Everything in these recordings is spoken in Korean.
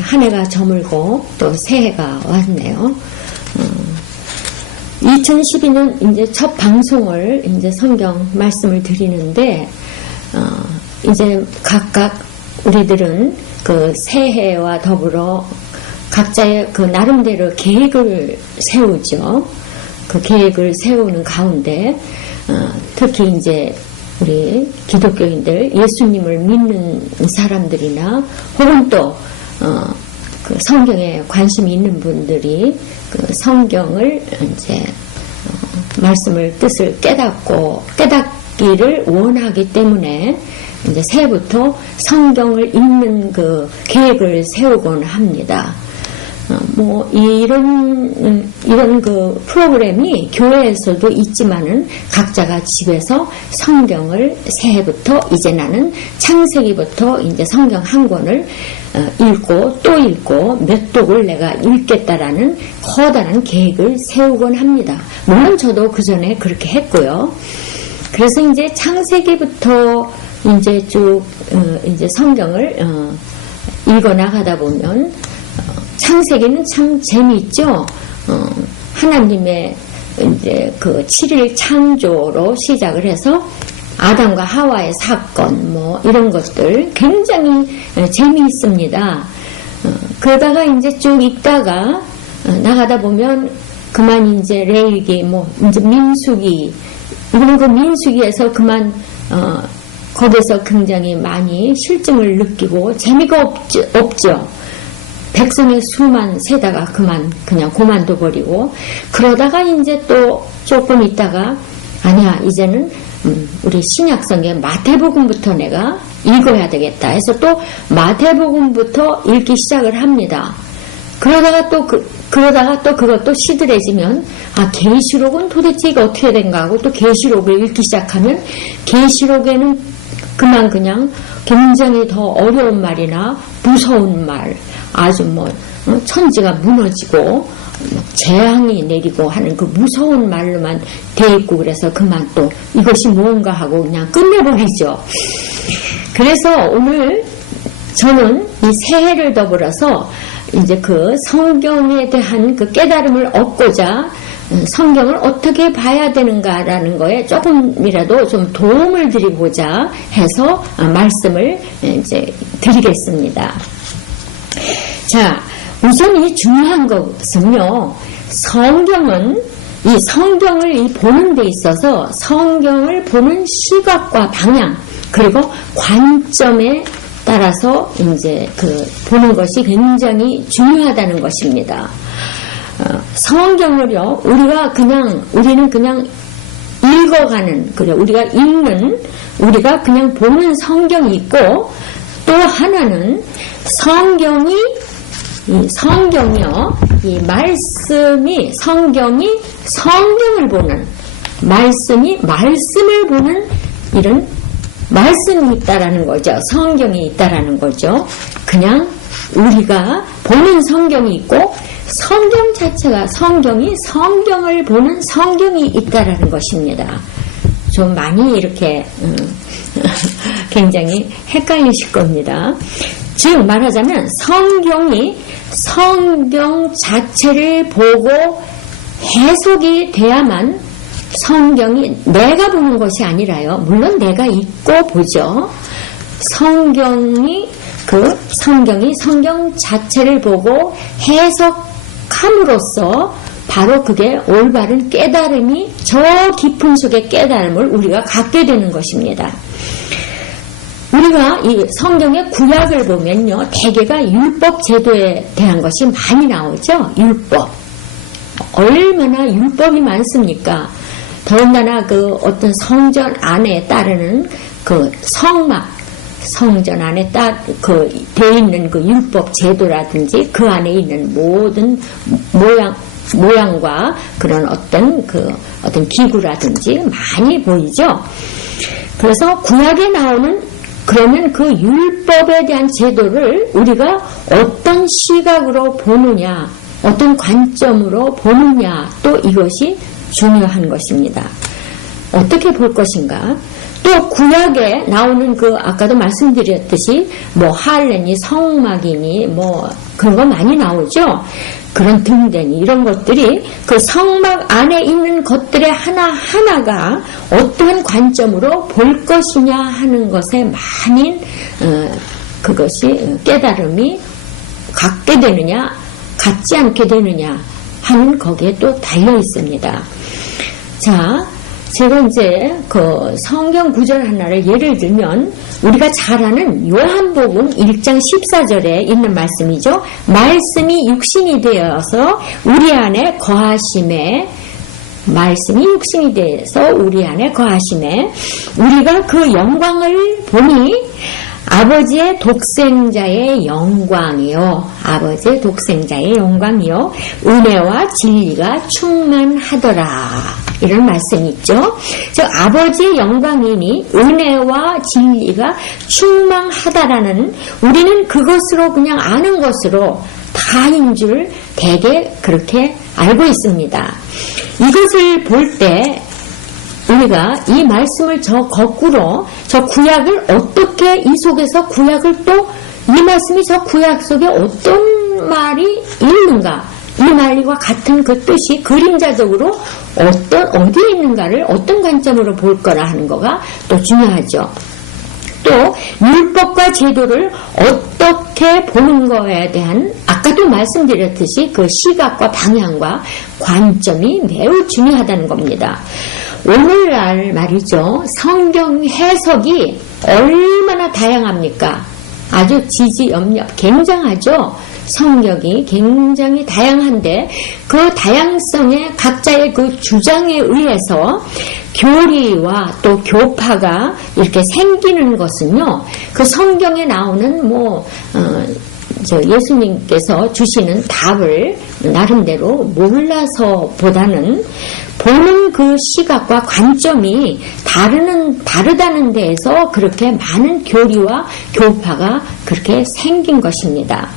한 해가 저물고 또 새해가 왔네요. 2012년 이제 첫 방송을 이제 성경 말씀을 드리는데, 이제 각각 우리들은 그 새해와 더불어 각자의 그 나름대로 계획을 세우죠. 그 계획을 세우는 가운데, 특히 이제 우리 기독교인들, 예수님을 믿는 사람들이나 혹은 또 그 성경에 관심이 있는 분들이 그 성경을 이제 말씀을 뜻을 깨닫기를 원하기 때문에 이제 새해부터 성경을 읽는 그 계획을 세우곤 합니다. 뭐 이런 그 프로그램이 교회에서도 있지만은 각자가 집에서 성경을 새해부터 이제 나는 창세기부터 이제 성경 한 권을 읽고 또 읽고 몇 독을 내가 읽겠다라는 커다란 계획을 세우곤 합니다. 물론 저도 그 전에 그렇게 했고요. 그래서 이제 창세기부터 이제 쭉 이제 성경을 읽어 나가다 보면 창세기는 참 재미있죠. 하나님의 이제 그 7일 창조로 시작을 해서 아담과 하와의 사건 뭐 이런 것들 굉장히 재미있습니다. 그러다가 이제 쭉 읽다가 나가다 보면 그만 이제 레위기 뭐 이제 민수기 이런 그 민수기에서 그만 거기서 굉장히 많이 실증을 느끼고 재미가 없죠. 백성의 수만 세다가 그냥 고만둬 버리고 그러다가 이제 또 조금 있다가 아니야 이제는 우리 신약성경 마태복음부터 내가 읽어야 되겠다 해서 또 마태복음부터 읽기 시작을 합니다. 그러다가 또 그것도 시들해지면 계시록은 도대체 이거 어떻게 된가 하고 또 계시록을 읽기 시작하면 계시록에는 그냥 굉장히 더 어려운 말이나 무서운 말 아주 천지가 무너지고 재앙이 내리고 하는 그 무서운 말로만 돼 있고 그래서 그만 또 이것이 무언가 하고 그냥 끝내버리죠. 그래서 오늘 저는 이 새해를 더불어서 이제 그 성경에 대한 그 깨달음을 얻고자 성경을 어떻게 봐야 되는가라는 거에 조금이라도 좀 도움을 드리고자 해서 말씀을 이제 드리겠습니다. 자, 우선 이 중요한 것은요, 이 성경을 보는 데 있어서 성경을 보는 시각과 방향, 그리고 관점에 따라서 이제 보는 것이 굉장히 중요하다는 것입니다. 성경을요, 우리는 그냥 읽어가는, 우리가 읽는, 우리가 그냥 보는 성경이 있고, 또 하나는 성경이요, 이 성경이 성경을 보는, 말씀을 보는 이런 말씀이 있다라는 거죠. 성경이 있다라는 거죠. 그냥 우리가 보는 성경이 있고, 성경 자체가 성경을 보는 성경이 있다라는 것입니다. 좀 많이 이렇게, 굉장히 헷갈리실 겁니다. 즉 말하자면 성경이 성경 자체를 보고 해석이 돼야만 성경이 내가 보는 것이 아니라요. 물론 내가 읽고 보죠. 성경이 성경 자체를 보고 해석함으로써 바로 그게 올바른 깨달음이 저 깊은 속의 깨달음을 우리가 갖게 되는 것입니다. 우리가 이 성경의 구약을 보면요, 대개가 율법 제도에 대한 것이 많이 나오죠. 율법. 얼마나 율법이 많습니까? 더군다나 어떤 성전 안에 따르는 성전 안에 되어 있는 율법 제도라든지 그 안에 있는 모든 모양과 그런 어떤 기구라든지 많이 보이죠. 그래서 구약에 나오는 그러면 그 율법에 대한 제도를 우리가 어떤 시각으로 보느냐, 어떤 관점으로 보느냐, 또 이것이 중요한 것입니다. 어떻게 볼 것인가? 또 구약에 나오는 그 아까도 말씀드렸듯이 뭐 할례니 성막이니 뭐 그런 거 많이 나오죠. 그런 등대니 이런 것들이 그 성막 안에 있는 것들의 하나하나가 어떠한 관점으로 볼 것이냐 하는 것에 많은 그것이 깨달음이 갖게 되느냐 갖지 않게 되느냐 하는 거기에 또 달려 있습니다. 자, 제가 이제 그 성경 구절 하나를 예를 들면 우리가 잘 아는 요한복음 1장 14절에 있는 말씀이죠. 말씀이 육신이 되어서 우리 안에 거하심에 말씀이 육신이 되어서 우리 안에 거하심에 우리가 그 영광을 보니 아버지의 독생자의 영광이요. 아버지의 독생자의 영광이요. 은혜와 진리가 충만하더라. 이런 말씀이 있죠. 즉 아버지의 영광이니 은혜와 진리가 충만하다라는 우리는 그것으로 그냥 아는 것으로 다인 줄 대개 그렇게 알고 있습니다. 이것을 볼 때 우리가 이 말씀을 저 거꾸로 저 구약을 어떻게 이 속에서 구약을 또 이 말씀이 저 구약 속에 어떤 말이 있는가 이 말과 같은 그 뜻이 그림자적으로 어디에 있는가를 어떤 관점으로 볼 거라 하는 거가 또 중요하죠. 또 율법과 제도를 어떻게 보는 거에 대한 아까도 말씀드렸듯이 그 시각과 방향과 관점이 매우 중요하다는 겁니다. 오늘날 말이죠. 성경 해석이 얼마나 다양합니까? 아주 지지염렵 굉장하죠. 성격이 굉장히 다양한데 그 다양성의 각자의 그 주장에 의해서 교리와 또 교파가 이렇게 생기는 것은요. 그 성경에 나오는 예수님께서 주시는 답을 나름대로 몰라서보다는 보는 그 시각과 관점이 다르다는 데에서 그렇게 많은 교리와 교파가 그렇게 생긴 것입니다.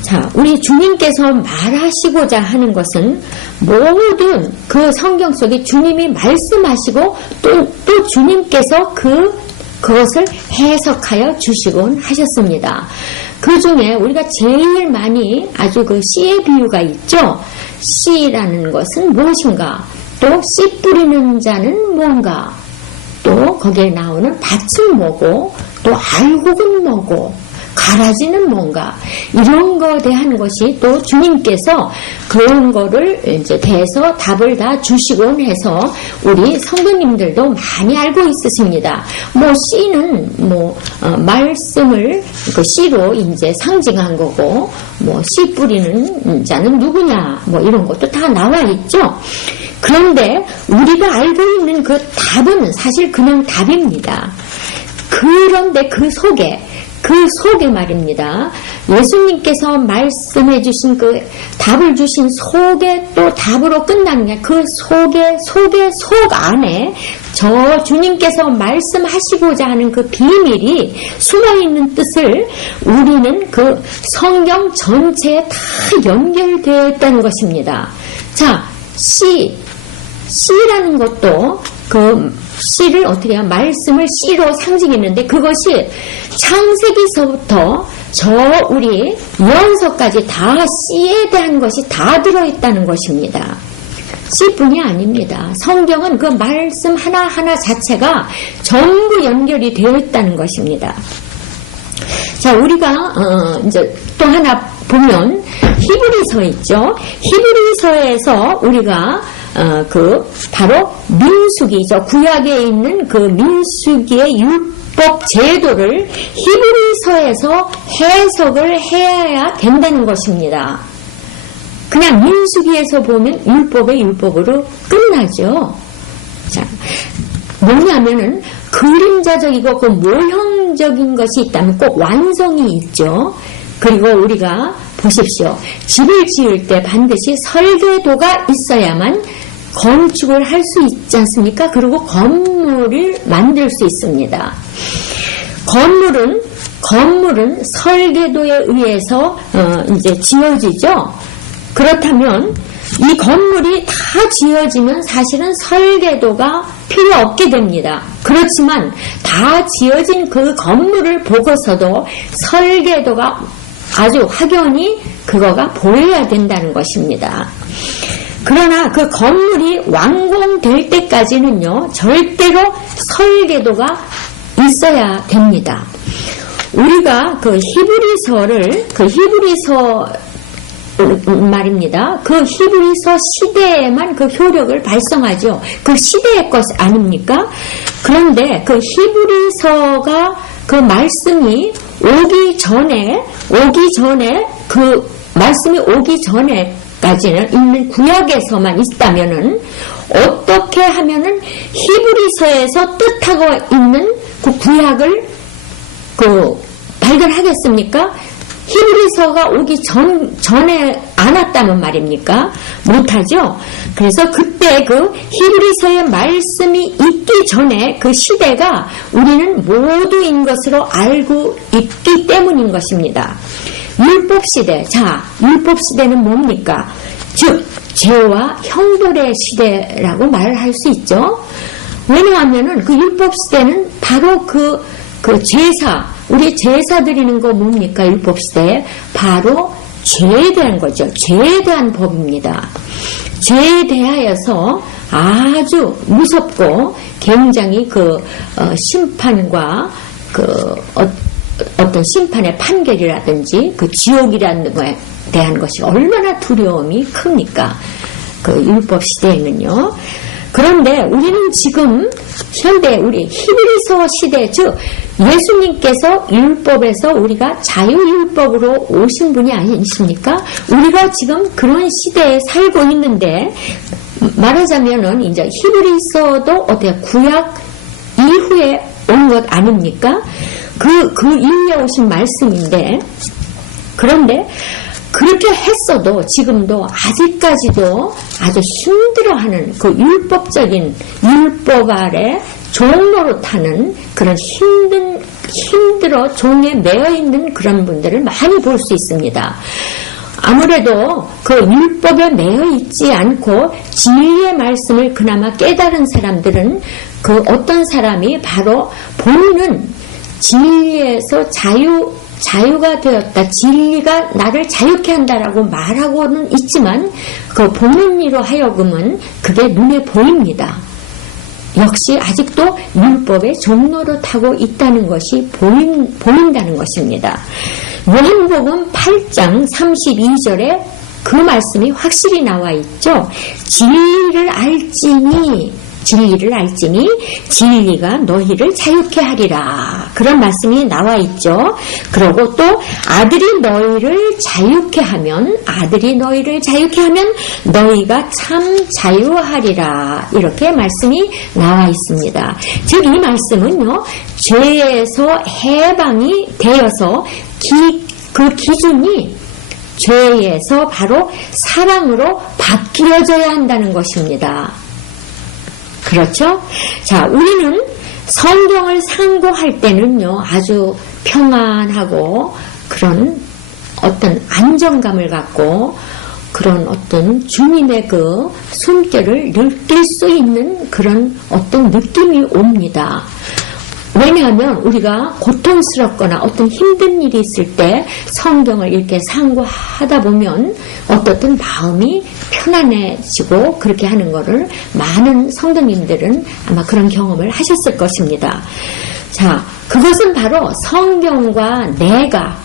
자, 우리 주님께서 말하시고자 하는 것은 모든 그 성경 속에 주님이 말씀하시고 또 주님께서 그것을 해석하여 주시곤 하셨습니다. 그 중에 우리가 제일 많이 아주 그 씨의 비유가 있죠. 씨라는 것은 무엇인가? 또 씨 뿌리는 자는 뭔가? 또 거기에 나오는 밭은 뭐고? 또 알곡은 뭐고? 가라지는 뭔가? 이런 거에 대한 것이 또 주님께서 그런 거를 이제 대해서 답을 다 주시곤 해서 우리 성도님들도 많이 알고 있으십니다. 씨는 말씀을 그 씨로 이제 상징한 거고, 씨 뿌리는 자는 누구냐, 이런 것도 다 나와 있죠. 그런데 우리가 알고 있는 그 답은 사실 그냥 답입니다. 그런데 그 속에 말입니다. 예수님께서 말씀해 주신 그 답을 주신 속에 또 답으로 끝나는 게 그 속 안에 저 주님께서 말씀하시고자 하는 그 비밀이 숨어있는 뜻을 우리는 그 성경 전체에 다 연결되어 있다는 것입니다. 자, 씨라는 것도 그 씨를 어떻게 해요? 말씀을 씨로 상징했는데 그것이 창세기서부터 우리 예언서까지 다 씨에 대한 것이 다 들어있다는 것입니다. 씨뿐이 아닙니다. 성경은 그 말씀 하나하나 자체가 전부 연결이 되어 있다는 것입니다. 자, 우리가 이제 또 하나 보면 히브리서 있죠. 히브리서에서 우리가 바로 민수기죠. 구약에 있는 그 민수기의 율법 제도를 히브리서에서 해석을 해야 된다는 것입니다. 그냥 민수기에서 보면 율법으로 끝나죠. 자, 뭐냐면은 그림자적이고 그 모형적인 것이 있다면 꼭 완성이 있죠. 그리고 우리가 보십시오. 집을 지을 때 반드시 설계도가 있어야만 건축을 할 수 있지 않습니까? 그리고 건물을 만들 수 있습니다. 건물은 설계도에 의해서 이제 지어지죠. 그렇다면 이 건물이 다 지어지면 사실은 설계도가 필요 없게 됩니다. 그렇지만 다 지어진 그 건물을 보고서도 설계도가 아주 확연히 그거가 보여야 된다는 것입니다. 그러나 그 건물이 완공될 때까지는요, 절대로 설계도가 있어야 됩니다. 우리가 그 히브리서 말입니다. 그 히브리서 시대에만 그 효력을 발성하죠. 그 시대의 것 아닙니까? 그런데 그 히브리서가 그 말씀이 오기 전에 그 말씀이 오기 전에까지는 있는 구약에서만 있다면은 어떻게 하면은 히브리서에서 뜻하고 있는 그 구약을 발견하겠습니까? 히브리서가 오기 전에 안 왔다면 말입니까? 못하죠? 그래서 그때 그 히브리서의 말씀이 있기 전에 그 시대가 우리는 모두인 것으로 알고 있기 때문인 것입니다. 율법시대. 자, 율법시대는 뭡니까? 즉, 죄와 형벌의 시대라고 말을 할 수 있죠? 왜냐하면은 그 율법시대는 바로 그 제사, 우리 제사 드리는 거 뭡니까? 율법시대에 바로 죄에 대한 거죠. 죄에 대한 법입니다. 죄에 대하여서 아주 무섭고 굉장히 심판과 어떤 심판의 판결이라든지 그 지옥이라는 거에 대한 것이 얼마나 두려움이 큽니까? 그 율법시대에는요. 그런데 우리는 지금 현대 우리 히브리서 시대, 즉 예수님께서 율법에서 우리가 자유율법으로 오신 분이 아니십니까? 우리가 지금 그런 시대에 살고 있는데, 말하자면은 이제 히브리서도 어떻게 구약 이후에 온 것 아닙니까? 그 이후에 오신 말씀인데, 그런데 그렇게 했어도 지금도 아직까지도 아주 힘들어하는 그 율법 아래 종노릇하는 그런 힘들어 종에 매여 있는 그런 분들을 많이 볼 수 있습니다. 아무래도 그 율법에 매여 있지 않고 진리의 말씀을 그나마 깨달은 사람들은 그 어떤 사람이 바로 본인은 진리에서 자유가 되었다. 진리가 나를 자유케 한다라고 말하고는 있지만 그 본인으로 하여금은 그게 눈에 보입니다. 역시 아직도 율법의 종노릇하고 있다는 것이 보인다는 것입니다. 요한복음 8장 32절에 그 말씀이 확실히 나와 있죠. 진리를 알지니 진리가 너희를 자유케 하리라. 그런 말씀이 나와 있죠. 그리고 또 아들이 너희를 자유케 하면 너희가 참 자유하리라. 이렇게 말씀이 나와 있습니다. 즉 이 말씀은요, 죄에서 해방이 되어서 그 기준이 죄에서 바로 사랑으로 바뀌어져야 한다는 것입니다. 그렇죠? 자, 우리는 성경을 상고할 때는요, 아주 평안하고 그런 어떤 안정감을 갖고 그런 어떤 주님의 그 숨결을 느낄 수 있는 그런 어떤 느낌이 옵니다. 왜냐하면 우리가 고통스럽거나 어떤 힘든 일이 있을 때 성경을 이렇게 상고하다 보면 어떻든 마음이 편안해지고 그렇게 하는 것을 많은 성도님들은 아마 그런 경험을 하셨을 것입니다. 자, 그것은 바로 성경과 내가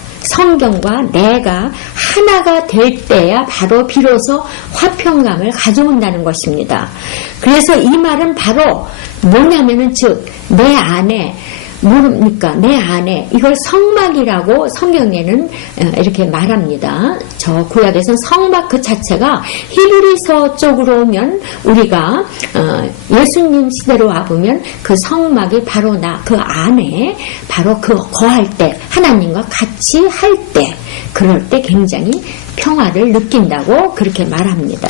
하나가 될 때야 바로 비로소 화평감을 가져온다는 것입니다. 그래서 이 말은 바로 뭐냐면은 즉 내 안에 이걸 성막이라고 성경에는 이렇게 말합니다. 저 구약에서는 성막 그 자체가 히브리서 쪽으로 오면 우리가 예수님 시대로 와보면 그 성막이 바로 그 안에 바로 그 거할 때 하나님과 같이 할 때 그럴 때 굉장히 평화를 느낀다고 그렇게 말합니다.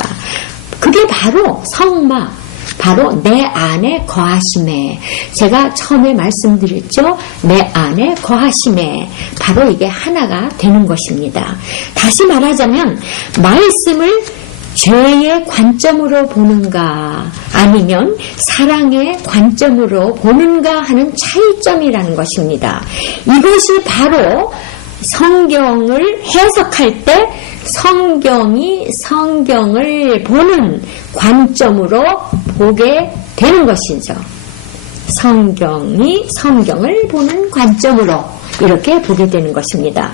그게 바로 성막, 바로 내 안에 거하심에, 제가 처음에 말씀드렸죠. 내 안에 거하심에 바로 이게 하나가 되는 것입니다. 다시 말하자면 말씀을 죄의 관점으로 보는가 아니면 사랑의 관점으로 보는가 하는 차이점이라는 것입니다. 이것이 바로 성경을 해석할 때 성경을 보는 관점으로 보게 되는 것이죠. 성경을 보는 관점으로 이렇게 보게 되는 것입니다.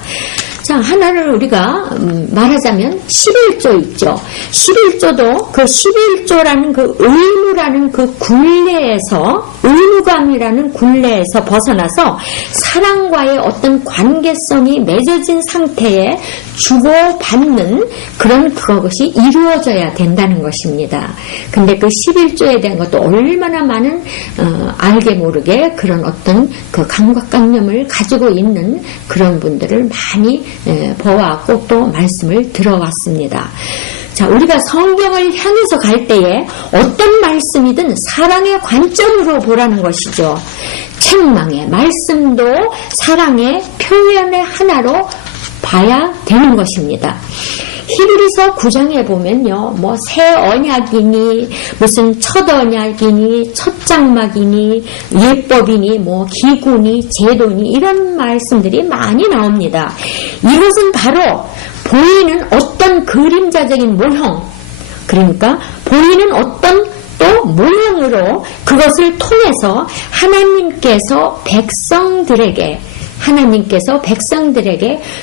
자, 하나를 우리가 말하자면 11조 있죠. 11조도 그 11조라는 그 의무라는 그 굴레에서, 의무감이라는 굴레에서 벗어나서 사랑과의 어떤 관계성이 맺어진 상태에 주고받는 그것이 이루어져야 된다는 것입니다. 근데 그 11조에 대한 것도 얼마나 많은 알게 모르게 그런 어떤 그 감각관념을 가지고 있는 그런 분들을 많이 보아왔고 또 말씀을 들어왔습니다. 자, 우리가 성경을 향해서 갈 때에 어떤 말씀이든 사랑의 관점으로 보라는 것이죠. 책망의 말씀도 사랑의 표현의 하나로 봐야 되는 것입니다. 히브리서 9장에 보면요, 뭐 새 언약이니 무슨 첫 언약이니 첫 장막이니 예법이니 뭐 기구니 제도니 이런 말씀들이 많이 나옵니다. 이것은 바로 보이는 어떤 그림자적인 모형, 그러니까 보이는 어떤 또 모형으로 그것을 통해서 하나님께서 백성들에게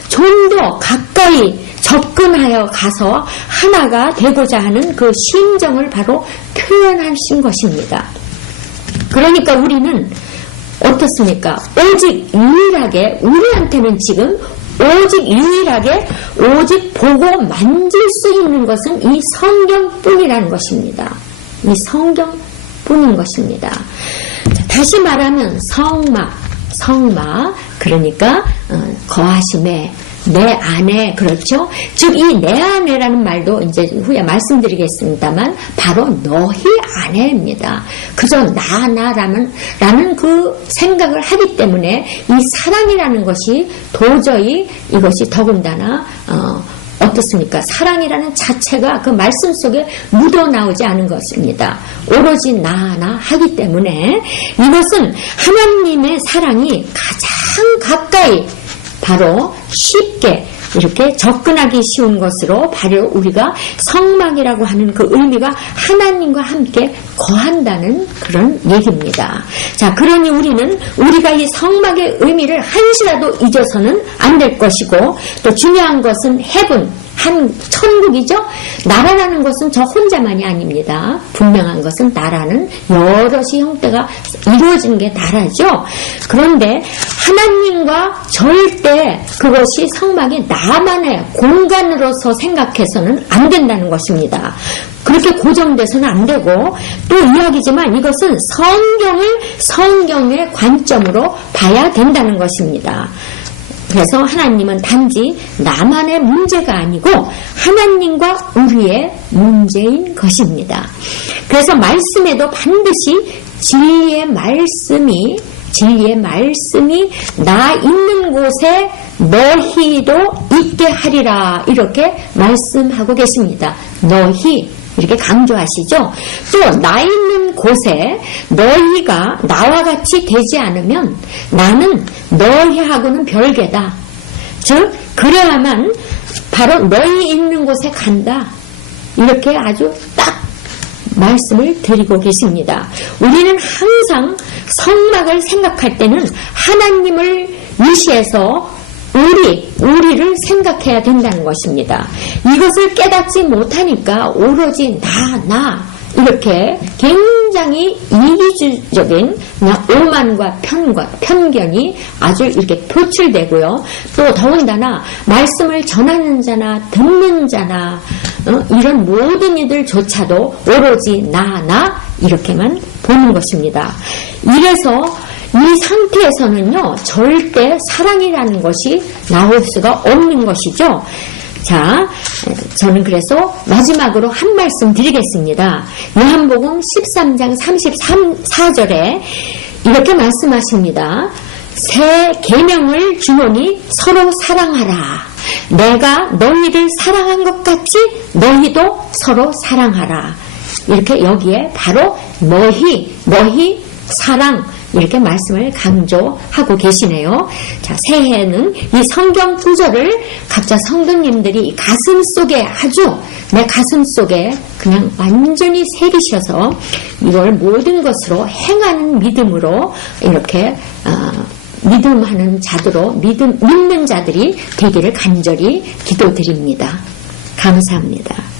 좀 더 가까이 접근하여 가서 하나가 되고자 하는 그 심정을 바로 표현하신 것입니다. 그러니까 우리는 어떻습니까? 오직 유일하게 우리한테는 지금 오직 보고 만질 수 있는 것은 이 성경뿐이라는 것입니다. 이 성경뿐인 것입니다. 자, 다시 말하면 성막, 그러니까 거하심에 내 안에, 그렇죠? 즉 이 내 안에라는 말도 이제 후에 말씀드리겠습니다만 바로 너희 안에입니다. 그저 나라는 그 생각을 하기 때문에 이 사랑이라는 것이 도저히 이것이 더군다나 어떻습니까? 사랑이라는 자체가 그 말씀 속에 묻어나오지 않은 것입니다. 오로지 나 하기 때문에 이것은 하나님의 사랑이 가장 가까이 바로 쉽게 이렇게 접근하기 쉬운 것으로 바로 우리가 성막이라고 하는 그 의미가 하나님과 함께 거한다는 그런 얘기입니다. 자, 그러니 우리가 이 성막의 의미를 한시라도 잊어서는 안 될 것이고 또 중요한 것은 천국이죠. 나라라는 것은 저 혼자만이 아닙니다. 분명한 것은 나라는 여럿이 형태가 이루어지는 게 나라죠. 그런데 하나님과 절대 그것이 성막이 나만의 공간으로서 생각해서는 안 된다는 것입니다. 그렇게 고정돼서는 안 되고 또 이야기지만 이것은 성경의 관점으로 봐야 된다는 것입니다. 그래서 하나님은 단지 나만의 문제가 아니고 하나님과 우리의 문제인 것입니다. 그래서 말씀에도 반드시 진리의 말씀이 나 있는 곳에 너희도 있게 하리라 이렇게 말씀하고 계십니다. 너희 이렇게 강조하시죠. 또 나 있는 곳에 너희가 나와 같이 되지 않으면 나는 너희하고는 별개다. 즉 그래야만 바로 너희 있는 곳에 간다. 이렇게 아주 딱 말씀을 드리고 계십니다. 우리는 항상 성막을 생각할 때는 하나님을 무시해서 우리를 생각해야 된다는 것입니다. 이것을 깨닫지 못하니까 오로지 나 이렇게 굉장히 이기주의적인 오만과 편견이 아주 이렇게 표출되고요. 또 더군다나 말씀을 전하는 자나 듣는 자나 이런 모든 이들조차도 오로지 나 이렇게만 보는 것입니다. 이래서 이 상태에서는요, 절대 사랑이라는 것이 나올 수가 없는 것이죠. 자, 저는 그래서 마지막으로 한 말씀 드리겠습니다. 요한복음 13장 34절에 이렇게 말씀하십니다. 새 계명을 주노니 서로 사랑하라. 내가 너희를 사랑한 것 같이 너희도 서로 사랑하라. 이렇게 여기에 바로 너희 사랑 이렇게 말씀을 강조하고 계시네요. 자, 새해는 이 성경 구절을 각자 성도님들이 가슴 속에 아주 내 가슴 속에 그냥 완전히 새기셔서 이걸 모든 것으로 행하는 믿음으로 이렇게 믿음하는 자들로 믿는 자들이 되기를 간절히 기도드립니다. 감사합니다.